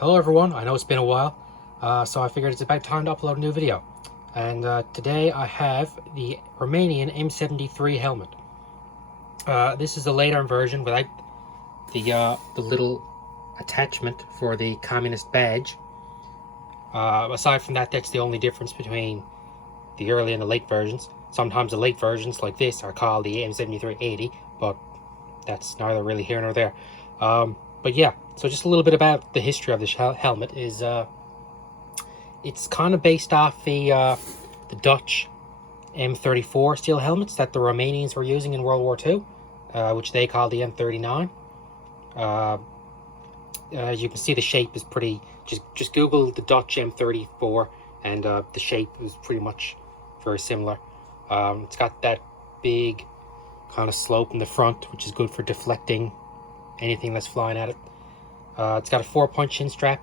Hello everyone, I know it's been a while, so I figured it's about time to upload a new video. And today I have the Romanian M73 helmet. This is the later version without the little attachment for the communist badge. Aside from that, that's the only difference between the early and the late versions. Sometimes the late versions like this are called the M7380, but that's neither really here nor there. But yeah, so just a little bit about the history of this helmet is it's kind of based off the Dutch M34 steel helmets that the Romanians were using in World War II, which they called the M39. As you can see, the shape is pretty, just Google the Dutch M34 and the shape is pretty much very similar. It's got that big kind of slope in the front, which is good for deflecting anything that's flying at it. It's got a 4-point chin strap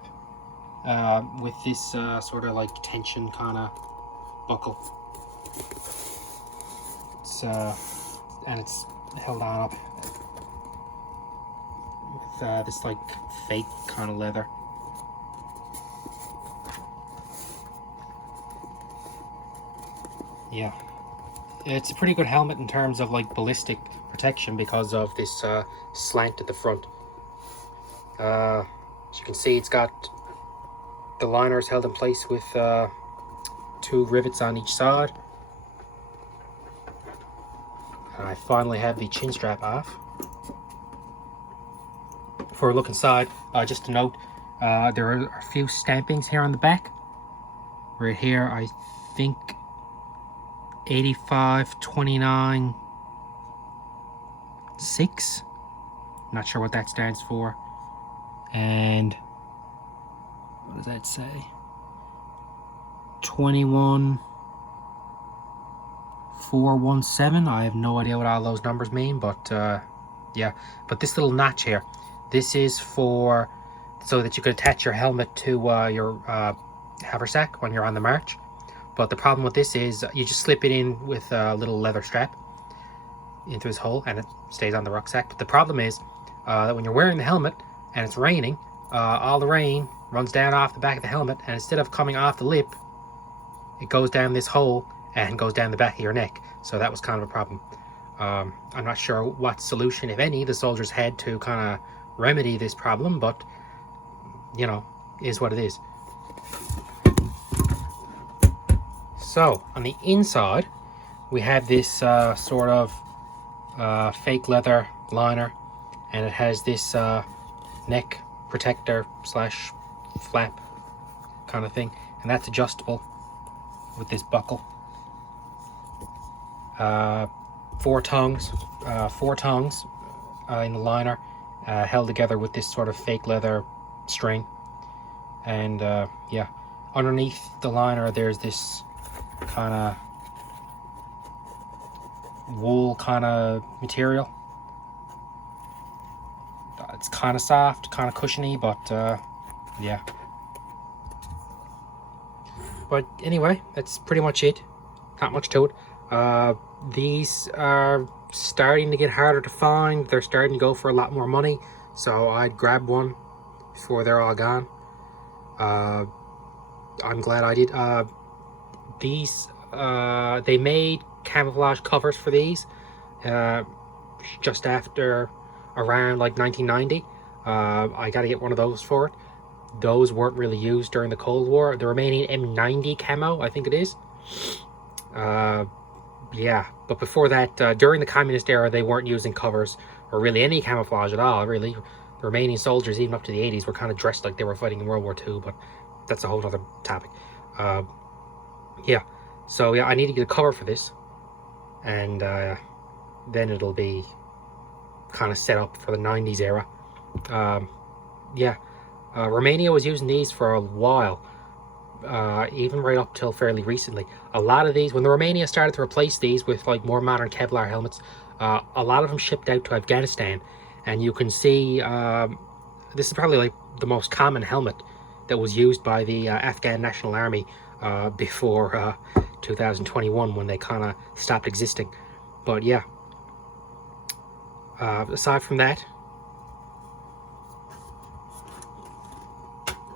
with this sort of like tension kind of buckle. And it's held on up with this like fake kind of leather. Yeah, it's a pretty good helmet in terms of like ballistic protection because of this slant at the front. As you can see, it's got the liners held in place with 2 rivets on each side. And I finally have the chin strap off. Before we look inside, just to note, there are a few stampings here on the back. Right here, I think 8529-6. Not sure what that stands for. And what does that say? 21417. I have no idea what all those numbers mean, but yeah. But this little notch here, this is for so that you can attach your helmet to your haversack when you're on the march. But the problem with this is you just slip it in with a little leather strap into this hole and it stays on the rucksack. But the problem is that when you're wearing the helmet and it's raining, all the rain runs down off the back of the helmet, and instead of coming off the lip, it goes down this hole and goes down the back of your neck. So that was kind of a problem. I'm not sure what solution, if any, the soldiers had to kind of remedy this problem, but you know, is what it is. So on the inside, we have this sort of fake leather liner, and it has this neck protector slash flap kind of thing, and that's adjustable with this buckle. 4 tongues in the liner, held together with this sort of fake leather string. And yeah, underneath the liner there's this kind of wool kind of material. It's kind of soft, kind of cushiony, but yeah. But anyway, that's pretty much it. Not much to it. These are starting to get harder to find. They're starting to go for a lot more money, so I'd grab one before they're all gone. I'm glad I did. These they made camouflage covers for these just after around like 1990. I gotta get one of those for it. Those weren't really used during the Cold War. The Romanian M90 camo, I think it is. Yeah, but before that, during the communist era, they weren't using covers or really any camouflage at all, really. The Romanian soldiers, even up to the 80s, were kind of dressed like they were fighting in World War II, but that's a whole other topic. Yeah, so yeah, I need to get a cover for this, and then it'll be kind of set up for the 90s era. Yeah, Romania was using these for a while, even right up till fairly recently. A lot of these, when the Romania started to replace these with like more modern Kevlar helmets, a lot of them shipped out to Afghanistan, and you can see this is probably like the most common helmet that was used by the Afghan National Army before 2021, when they kind of stopped existing. But yeah, aside from that,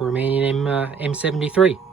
Romanian M73.